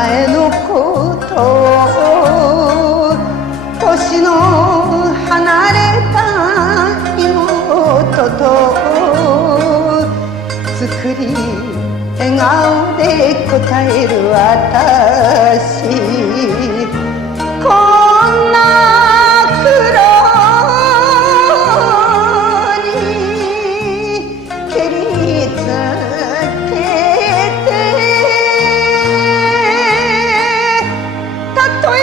前のことを年の離れた妹と作り笑顔で答える私、こんな苦労に蹴りつけて、たとえ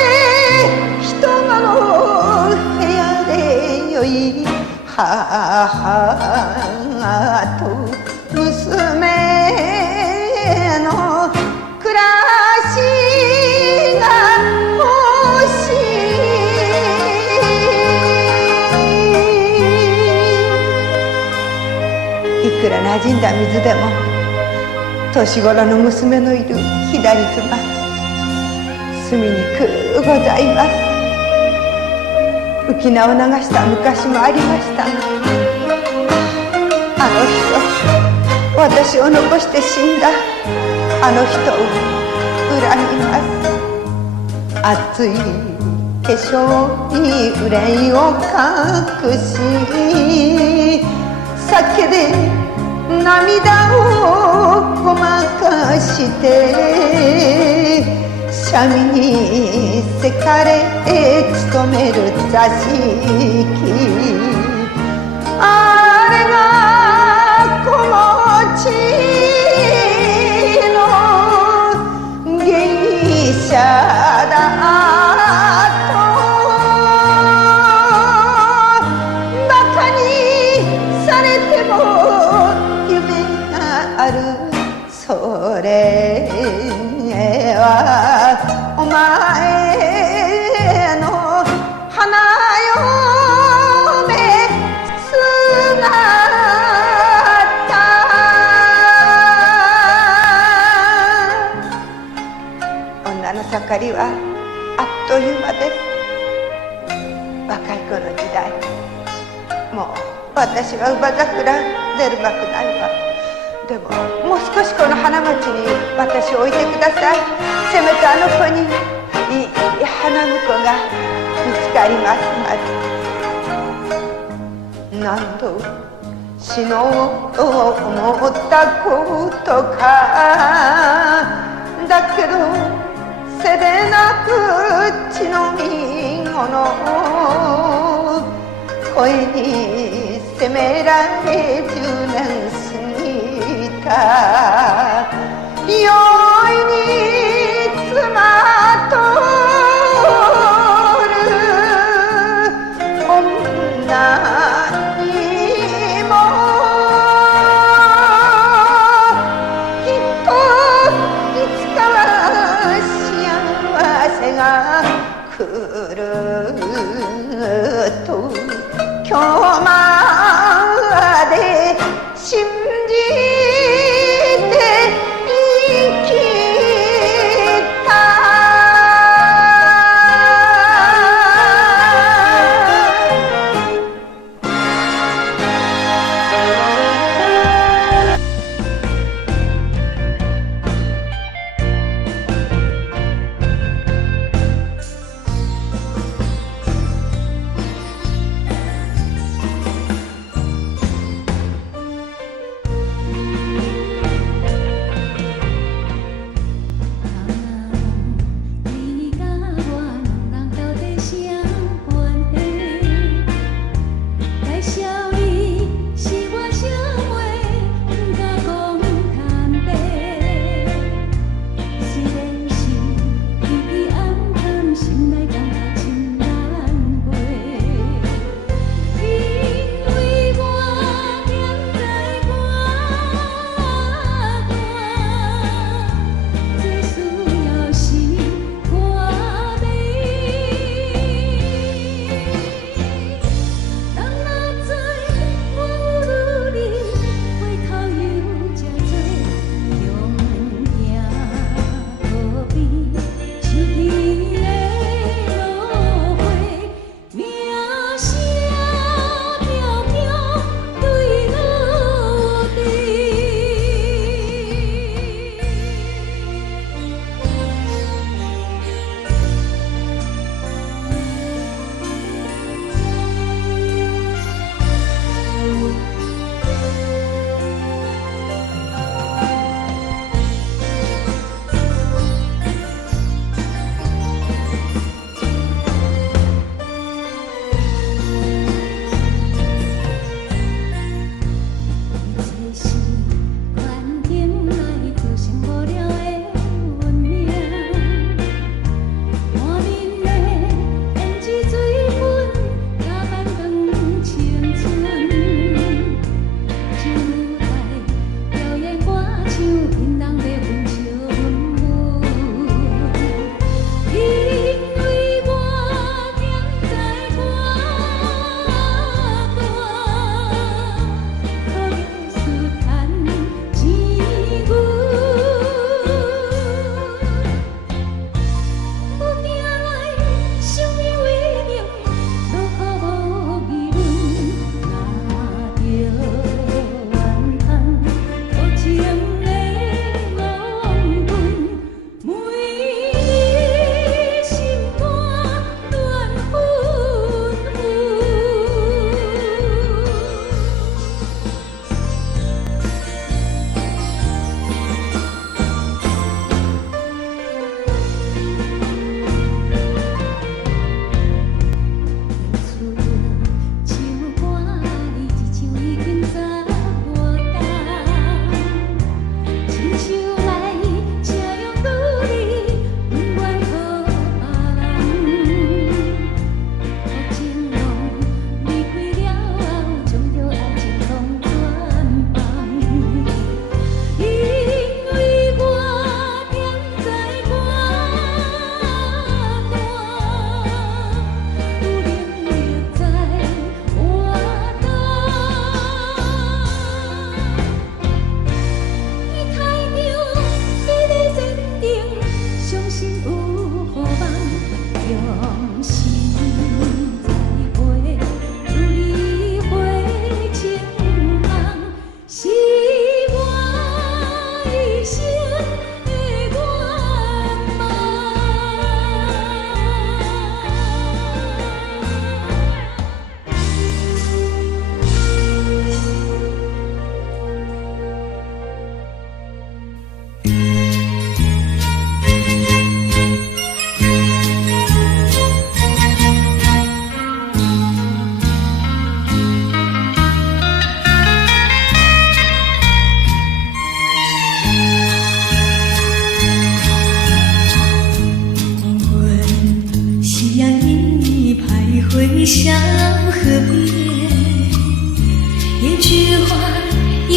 人間の部屋でよい、母と娘の暮らしが欲しい。いくら馴染んだ水でも年頃の娘のいる左妻、隅にくございます。浮き名を流した昔もありましたが、あの人、私を残して死んだあの人を恨みます。熱い化粧に憂いを隠し、酒で涙をごまかして、三味にせかれ勤める座敷、あれが子持ちの芸者だと馬鹿にされても夢がある。それはお前の花嫁姿。女の盛りはあっという間です。若い子の時代、もう私は乳母桜出るばくないわ。でももう少しこの花街に私を置いてください。せめてあの子にいい花婿が見つかりますまで。何度死のうと思ったことか、だけどせでなく血のみごの声に責められ10年過ぎた。容易に妻とる女にもきっといつかは幸せが来ると今日まで信じて生きた。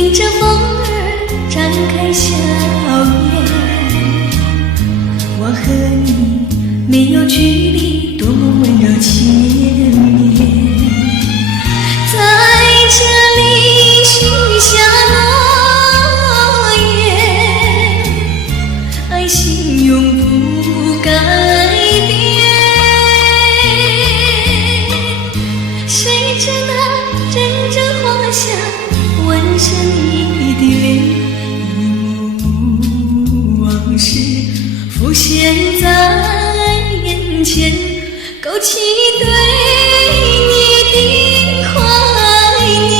迎着风儿展开笑颜。我和你没有距离，多么温柔缠绵。在这里许下诺言，爱情永不改变。谁知那阵阵花香吻上你的脸，一幕幕往事浮现在眼前，勾起对你的怀念。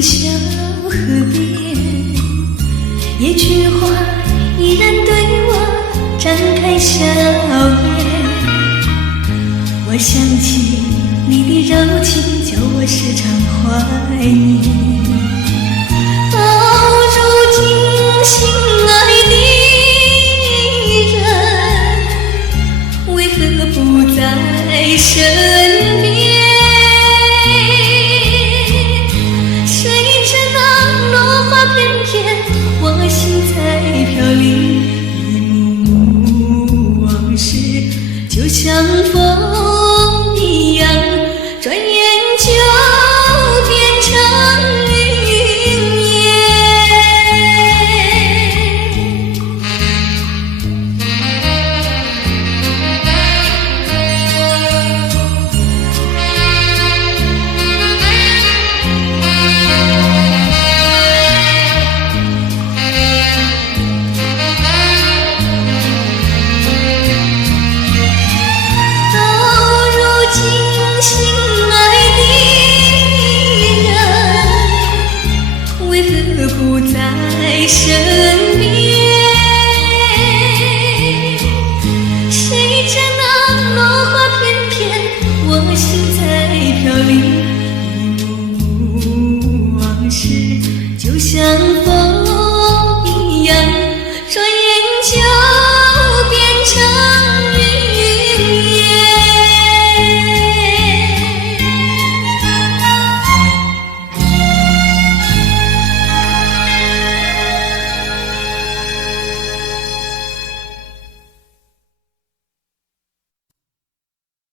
小河边，野菊花依然对我展开笑颜。我想起你的柔情，叫我时常怀念。到如今心爱的人，为何不在身边？我心在飘零，一幕幕往事就像风一样，转眼就变成云烟。不在身